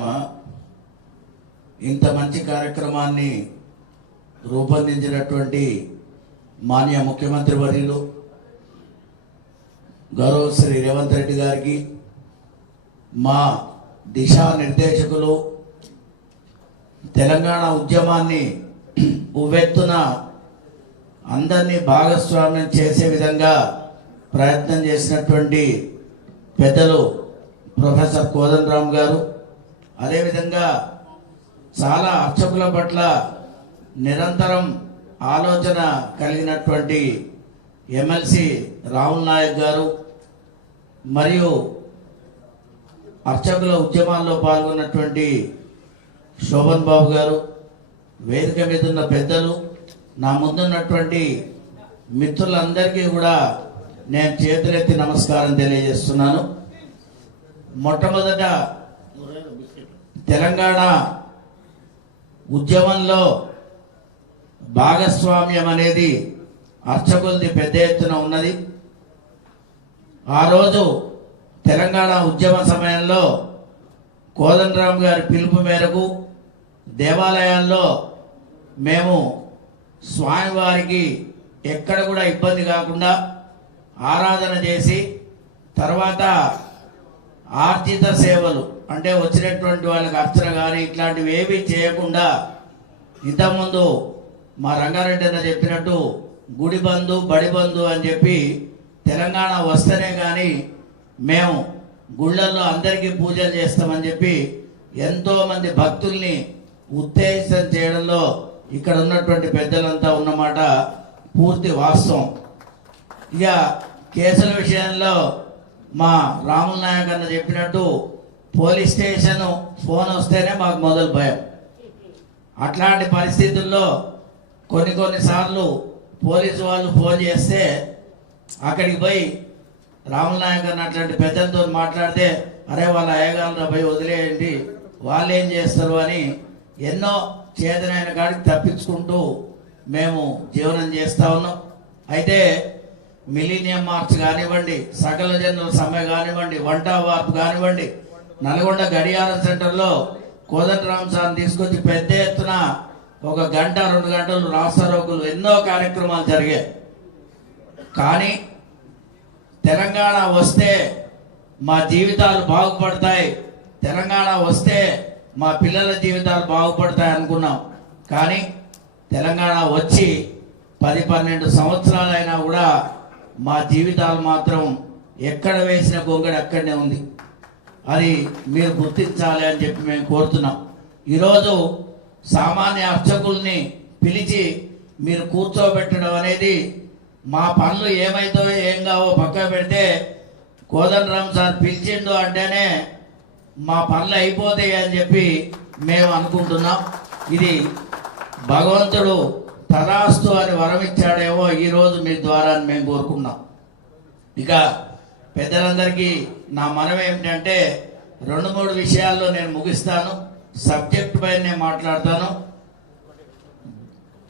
కార్యక్రమమా? ఇంత మంచి కార్యక్రమాన్ని రూపొందించినటువంటి మాన్య ముఖ్యమంత్రి వర్యులు గౌరవ శ్రీ రేవంత్ రెడ్డి గారికి, మా దిశానిర్దేశకులు, తెలంగాణ ఉద్యమాన్ని ఉవ్వెత్తున అందరినీ భాగస్వామ్యం చేసే విధంగా ప్రయత్నం చేసినటువంటి పెద్దలు ప్రొఫెసర్ కోదండరామ్ గారు, అదేవిధంగా చాలా అర్చకుల పట్ల నిరంతరం ఆలోచన కలిగినటువంటి ఎమ్మెల్సీ రాహుల్ నాయక్ గారు, మరియు అర్చకుల ఉద్యమాల్లో పాల్గొన్నటువంటి శోభన్ బాబు గారు, వేదిక మీద ఉన్న పెద్దలు, నా ముందున్నటువంటి మిత్రులందరికీ కూడా నేను చేతులెత్తి నమస్కారం తెలియజేస్తున్నాను. మొట్టమొదట తెలంగాణ ఉద్యమంలో భాగస్వామ్యం అనేది అర్చకులది పెద్ద ఎత్తున ఉన్నది. ఆ రోజు తెలంగాణ ఉద్యమ సమయంలో కోదండరామ్ గారి పిలుపు మేరకు దేవాలయాల్లో మేము స్వామివారికి ఎక్కడ కూడా ఇబ్బంది కాకుండా ఆరాధన చేసి, తర్వాత ఆర్జిత సేవలు అంటే వచ్చినటువంటి వాళ్ళకి అర్చన కానీ ఇట్లాంటివి ఏవి చేయకుండా, ఇంతకుముందు మా రంగారెడ్డి అన్న చెప్పినట్టు గుడి బంధు బడి బంధు అని చెప్పి తెలంగాణ వస్తేనే కానీ మేము గుళ్ళల్లో అందరికీ పూజలు చేస్తామని చెప్పి ఎంతోమంది భక్తుల్ని ఉత్తేజం చేయడంలో ఇక్కడ ఉన్నటువంటి పెద్దలంతా ఉన్నమాట పూర్తి వాస్తవం. ఇక కేసుల విషయంలో మా రాముల్ నాయక్ అన్న చెప్పినట్టు పోలీస్ స్టేషన్ ఫోన్ వస్తేనే మాకు మొదలు భయం. అట్లాంటి పరిస్థితుల్లో కొన్నిసార్లు పోలీసు వాళ్ళు ఫోన్ చేస్తే అక్కడికి పోయి రాముల్ నాయక్ అన్న అట్లాంటి పెద్దలతో మాట్లాడితే, అరే వాళ్ళ అయ్యగాళ్ళ పోయి వదిలేయండి, వాళ్ళు ఏం చేస్తారు అని ఎన్నో చేతనైన కాడికి తప్పించుకుంటూ మేము జీవనం చేస్తూ ఉన్నాం. అయితే మిలీనియం మార్చ్ కానివ్వండి, సకల జనుల సమ్మె కానివ్వండి, వంట వార్పు కానివ్వండి, నల్గొండ గడియారం సెంటర్లో కోదండరామ్ సార్ని తీసుకొచ్చి పెద్ద ఎత్తున 1 గంట 2 గంటలు రాస్తారోకులు ఎన్నో కార్యక్రమాలు జరిగాయి. కానీ తెలంగాణ వస్తే మా జీవితాలు బాగుపడతాయి, తెలంగాణ వస్తే మా పిల్లల జీవితాలు బాగుపడతాయి అనుకున్నాం. కానీ తెలంగాణ వచ్చి 10-12 సంవత్సరాలైనా కూడా మా జీవితాలు మాత్రం ఎక్కడ వేసిన గొంగడి అక్కడనే ఉంది. అది మీరు గుర్తించాలి అని చెప్పి మేము కోరుతున్నాం. ఈరోజు సామాన్య అర్చకుల్ని పిలిచి మీరు కూర్చోబెట్టడం అనేది, మా పనులు ఏమైతావో ఏం కావో పక్క పెడితే కోదండరామ్ సార్ పిలిచిండు అంటేనే మా పనులు అయిపోతాయి అని చెప్పి మేము అనుకుంటున్నాం. ఇది భగవంతుడు తదాస్తు అని వరం ఇచ్చాడేమో ఈరోజు మీ ద్వారా మేము కోరుకున్నాం. ఇక పెద్దలందరికీ నా మనవి ఏమిటంటే 2-3 విషయాల్లో నేను ముగిస్తాను. సబ్జెక్ట్ పైన నేను మాట్లాడతాను.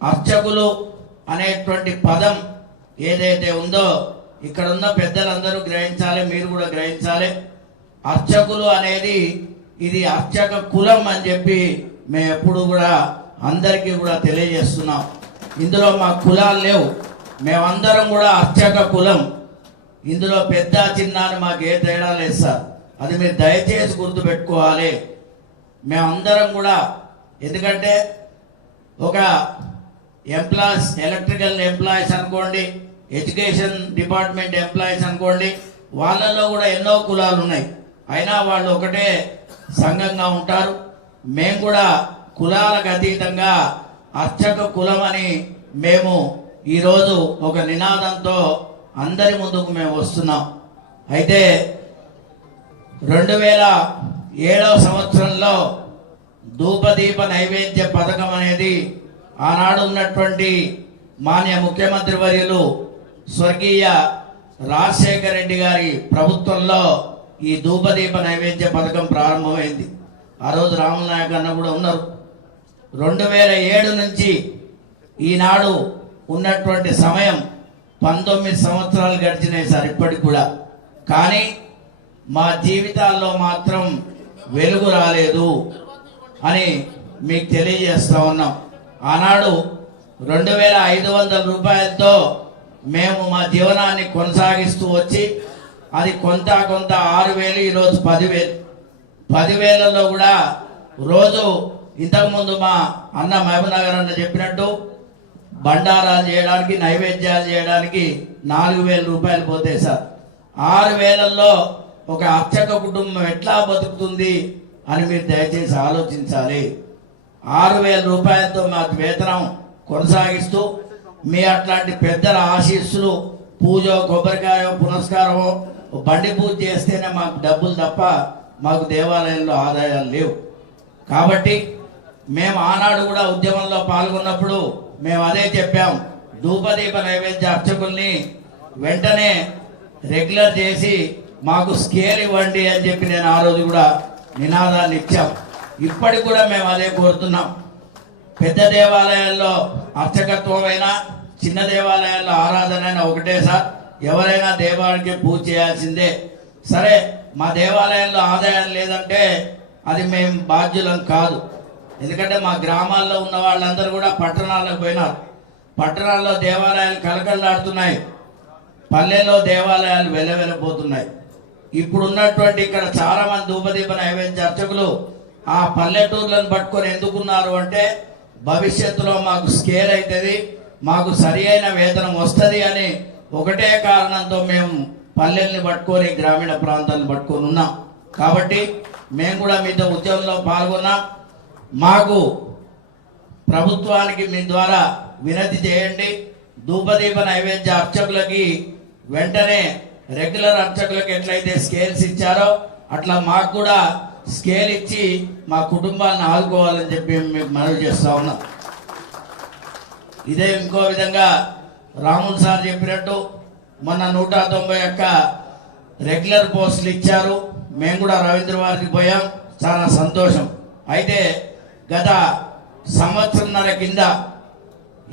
అర్చకులు అనేటువంటి పదం ఏదైతే ఉందో ఇక్కడ ఉన్న పెద్దలందరూ గ్రహించాలి, మీరు కూడా గ్రహించాలి. అర్చకులు అనేది ఇది అర్చక కులం అని చెప్పి మేము ఎప్పుడు కూడా అందరికీ కూడా తెలియజేస్తున్నాం. ఇందులో మా కులాలు లేవు, మేమందరం కూడా అర్చక కులం. ఇందులో పెద్ద చిన్న అని మాకు ఏ తేడా లేదు సార్, అది మీరు దయచేసి గుర్తుపెట్టుకోవాలి. మేమందరం కూడా, ఎందుకంటే ఒక ఎంప్లాయీస్, ఎలక్ట్రికల్ ఎంప్లాయీస్ అనుకోండి, ఎడ్యుకేషన్ డిపార్ట్మెంట్ ఎంప్లాయీస్ అనుకోండి, వాళ్ళలో కూడా ఎన్నో కులాలు ఉన్నాయి. అయినా వాళ్ళు ఒకటే సంఘంగా ఉంటారు. మేము కూడా కులాలకు అతీతంగా అర్చక కులం అని మేము ఈరోజు ఒక నినాదంతో అందరి ముందుకు మేము వస్తున్నాం. అయితే 2007వ సంవత్సరంలో ధూపదీప నైవేద్య పథకం అనేది ఆనాడు ఉన్నటువంటి మాన్య ముఖ్యమంత్రి వర్యులు స్వర్గీయ రాజశేఖర రెడ్డి గారి ప్రభుత్వంలో ఈ ధూపదీప నైవేద్య పథకం ప్రారంభమైంది. ఆ రోజు రాముల్ నాయక్ అన్న కూడా ఉన్నారు. 2007 నుంచి ఈనాడు ఉన్నటువంటి సమయం 19 సంవత్సరాలు గడిచినాయి సార్ ఇప్పటికి కూడా. కానీ మా జీవితాల్లో మాత్రం వెలుగు రాలేదు అని మీకు తెలియజేస్తా ఉన్నాం. ఆనాడు 2,500 రూపాయలతో మేము మా జీవనాన్ని కొనసాగిస్తూ వచ్చి అది కొంత 6,000, ఈరోజు 10,000. 10,000లో కూడా రోజు ఇంతకుముందు మా అన్న మహబూబ్నగర్ అన్న చెప్పినట్టు బండారాలు చేయడానికి, నైవేద్యాలు చేయడానికి 4,000 రూపాయలు పోతాయి సార్. 6,000లో ఒక అర్చక కుటుంబం ఎట్లా బతుకుతుంది అని మీరు దయచేసి ఆలోచించాలి. 6,000 రూపాయలతో మా వేతనం కొనసాగిస్తూ మీ అట్లాంటి పెద్దల ఆశీస్సులు, పూజ, కొబ్బరికాయ, పునస్కారమో, బండి పూజ చేస్తేనే మాకు డబ్బులు తప్ప మాకు దేవాలయంలో ఆదాయాలు లేవు. కాబట్టి మేము ఆనాడు కూడా ఉద్యమంలో పాల్గొన్నప్పుడు మేము అదే చెప్పాం, ధూపదీప నైవేద్య అర్చకుల్ని వెంటనే రెగ్యులర్ చేసి మాకు స్కేల్ ఇవ్వండి అని చెప్పి నేను ఆ రోజు కూడా నినాదాన్ని ఇచ్చాం. ఇప్పటికి కూడా మేము అదే కోరుతున్నాం. పెద్ద దేవాలయాల్లో అర్చకత్వమైనా, చిన్న దేవాలయాల్లో ఆరాధన అయినా ఒకటే సార్. ఎవరైనా దేవాలయానికి పూజ చేయాల్సిందే. సరే, మా దేవాలయంలో ఆదాయం లేదంటే అది మేము బాధ్యులం కాదు. ఎందుకంటే మా గ్రామాల్లో ఉన్న వాళ్ళందరూ కూడా పట్టణాలకు పోయినారు. పట్టణాల్లో దేవాలయాలు కలకలలాడుతున్నాయి, పల్లెల్లో దేవాలయాలు వెలవెలపోతున్నాయి. ఇప్పుడు ఉన్నటువంటి ఇక్కడ చాలా మంది ధూపదీప నైవేద్య అర్చకులు ఆ పల్లెటూర్లను పట్టుకొని ఎందుకున్నారు అంటే, భవిష్యత్తులో మాకు స్కేల్ అవుతుంది, మాకు సరి అయిన వేతనం వస్తుంది అని ఒకటే కారణంతో మేము పల్లెల్ని పట్టుకొని, గ్రామీణ ప్రాంతాలను పట్టుకొని ఉన్నాం. కాబట్టి మేము కూడా మీతో ఉద్యమంలో పాల్గొన్నాం. మాకు ప్రభుత్వానికి మీ ద్వారా వినతి చేయండి. ధూపదీప నైవేద్య అర్చకులకి వెంటనే రెగ్యులర్ అర్చకులకు ఎట్లయితే స్కేల్స్ ఇచ్చారో అట్లా మాకు కూడా స్కేల్ ఇచ్చి మా కుటుంబాలను ఆదుకోవాలని చెప్పి మీకు మనవి చేస్తా ఉన్నాం. ఇదే ఇంకో విధంగా రాములు సార్ చెప్పినట్టు మొన్న 191 రెగ్యులర్ పోస్టులు ఇచ్చారు. మేము కూడా రవీంద్ర వారికి పోయాం, చాలా సంతోషం. అయితే గత సంవత్సరంన్నర కింద,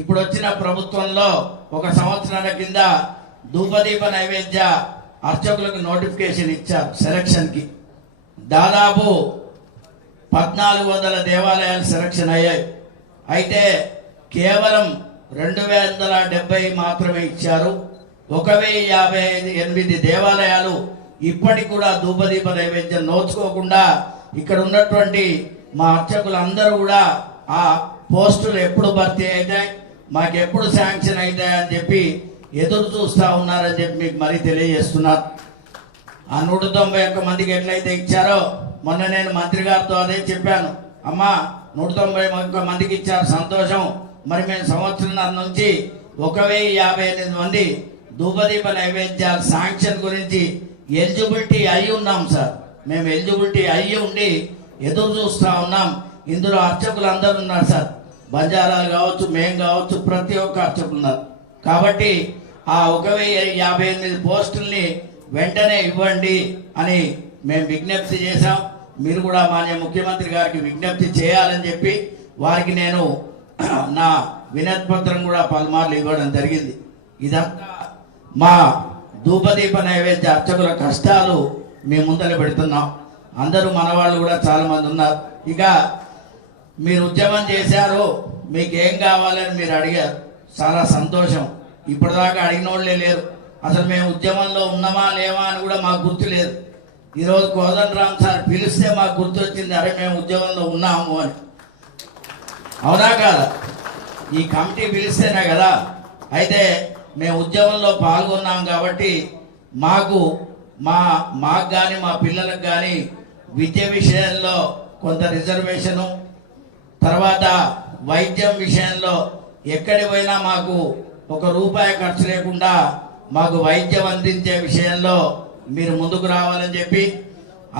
ఇప్పుడు వచ్చిన ప్రభుత్వంలో 1 సంవత్సరాల కింద ధూపదీప నైవేద్య అర్చకులకు నోటిఫికేషన్ ఇచ్చారు సెలక్షన్కి. దాదాపు 1,400 దేవాలయాలు సెలక్షన్ అయ్యాయి. అయితే కేవలం 270 మాత్రమే ఇచ్చారు. 1,058 దేవాలయాలు ఇప్పటికి కూడా ధూపదీప నైవేద్యం నోచుకోకుండా ఇక్కడ ఉన్నటువంటి మా అర్చకులందరూ కూడా ఆ పోస్టులు ఎప్పుడు భర్తీ అవుతాయి, మాకెప్పుడు శాంక్షన్ అవుతాయి అని చెప్పి ఎదురు చూస్తూ ఉన్నారని చెప్పి మీకు మరీ తెలియజేస్తున్నారు. ఆ 191 మందికి ఎట్లయితే ఇచ్చారో మొన్న నేను మంత్రి గారితో అదే చెప్పాను. అమ్మా, 191 మందికి ఇచ్చారు, సంతోషం. మరి మేము సంవత్సరం నుంచి 1,058 మంది ధూపదీప నైవేద్యాల శాంక్షన్ గురించి ఎలిజిబిలిటీ అయి ఉన్నాం సార్. మేము ఎలిజిబిలిటీ అయ్యి ఉండి ఎదురు చూస్తూ ఉన్నాం. ఇందులో అర్చకులు అందరూ ఉన్నారు సార్, బంజారాలు కావచ్చు, మేము కావచ్చు, ప్రతి ఒక్క అర్చకులు ఉన్నారు. కాబట్టి ఆ 1,058 పోస్టుల్ని వెంటనే ఇవ్వండి అని మేము విజ్ఞప్తి చేశాం. మీరు కూడా మాన్య ముఖ్యమంత్రి గారికి విజ్ఞప్తి చేయాలని చెప్పి వారికి నేను నా వినతి పత్రం కూడా పలుమార్లు ఇవ్వడం జరిగింది. ఇదంతా మా ధూపదీప నైవేద్య అర్చకుల కష్టాలు మేము ముందర పెడుతున్నాం. అందరూ మనవాళ్ళు కూడా చాలా మంది ఉన్నారు. ఇక మీరు ఉద్యమం చేశారు, మీకు ఏం కావాలని మీరు అడిగారు, చాలా సంతోషం. ఇప్పటిదాకా అడిగిన వాళ్ళే లేరు. అసలు మేము ఉద్యమంలో ఉన్నామా లేవా అని కూడా మాకు గుర్తు లేదు. ఈరోజు కోదండరామ్ సార్ పిలిస్తే మాకు గుర్తు వచ్చింది, అరే మేము ఉద్యమంలో ఉన్నాము అని. అవునా కాదా? ఈ కమిటీ పిలిస్తేనే కదా. అయితే మేము ఉద్యమంలో పాల్గొన్నాం కాబట్టి మాకు కానీ మా పిల్లలకు కానీ విద్య విషయంలో కొంత రిజర్వేషను, తర్వాత వైద్యం విషయంలో ఎక్కడి పోయినా మాకు 1 రూపాయి ఖర్చు లేకుండా మాకు వైద్యం అందించే విషయంలో మీరు ముందుకు రావాలని చెప్పి,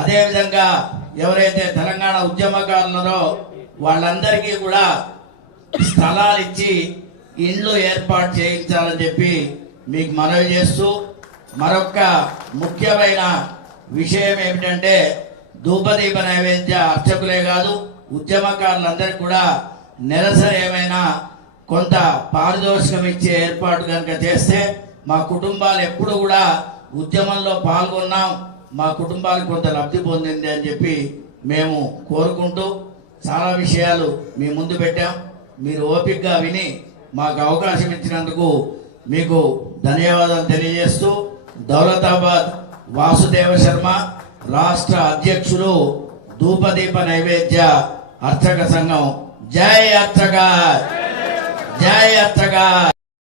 అదేవిధంగా ఎవరైతే తెలంగాణ ఉద్యమకారులరో వాళ్ళందరికీ కూడా స్థలాలు ఇచ్చి ఇండ్లు ఏర్పాటు చేయించాలని చెప్పి మీకు మనవి చేస్తూ, మరొక ముఖ్యమైన విషయం ఏమిటంటే, ధూపదీప నైవేద్య అర్చకులే కాదు ఉద్యమకారులందరికీ కూడా నెలసరి ఏమైనా కొంత పారితోషికం ఇచ్చే ఏర్పాటు కనుక చేస్తే మా కుటుంబాలు ఎప్పుడు కూడా ఉద్యమంలో పాల్గొన్నాం, మా కుటుంబాలకు కొంత లబ్ధి పొందింది అని చెప్పి మేము కోరుకుంటూ చాలా విషయాలు మీ ముందు పెట్టాం. మీరు ఓపికగా విని మాకు అవకాశం ఇచ్చినందుకు మీకు ధన్యవాదాలు తెలియజేస్తూ దౌలతాబాద్ వాసుదేవ శర్మ రాష్ట్ర అధ్యక్షులు ధూపదీప నైవేద్య అర్చక సంఘం. జై అర్చక, జై అర్చక.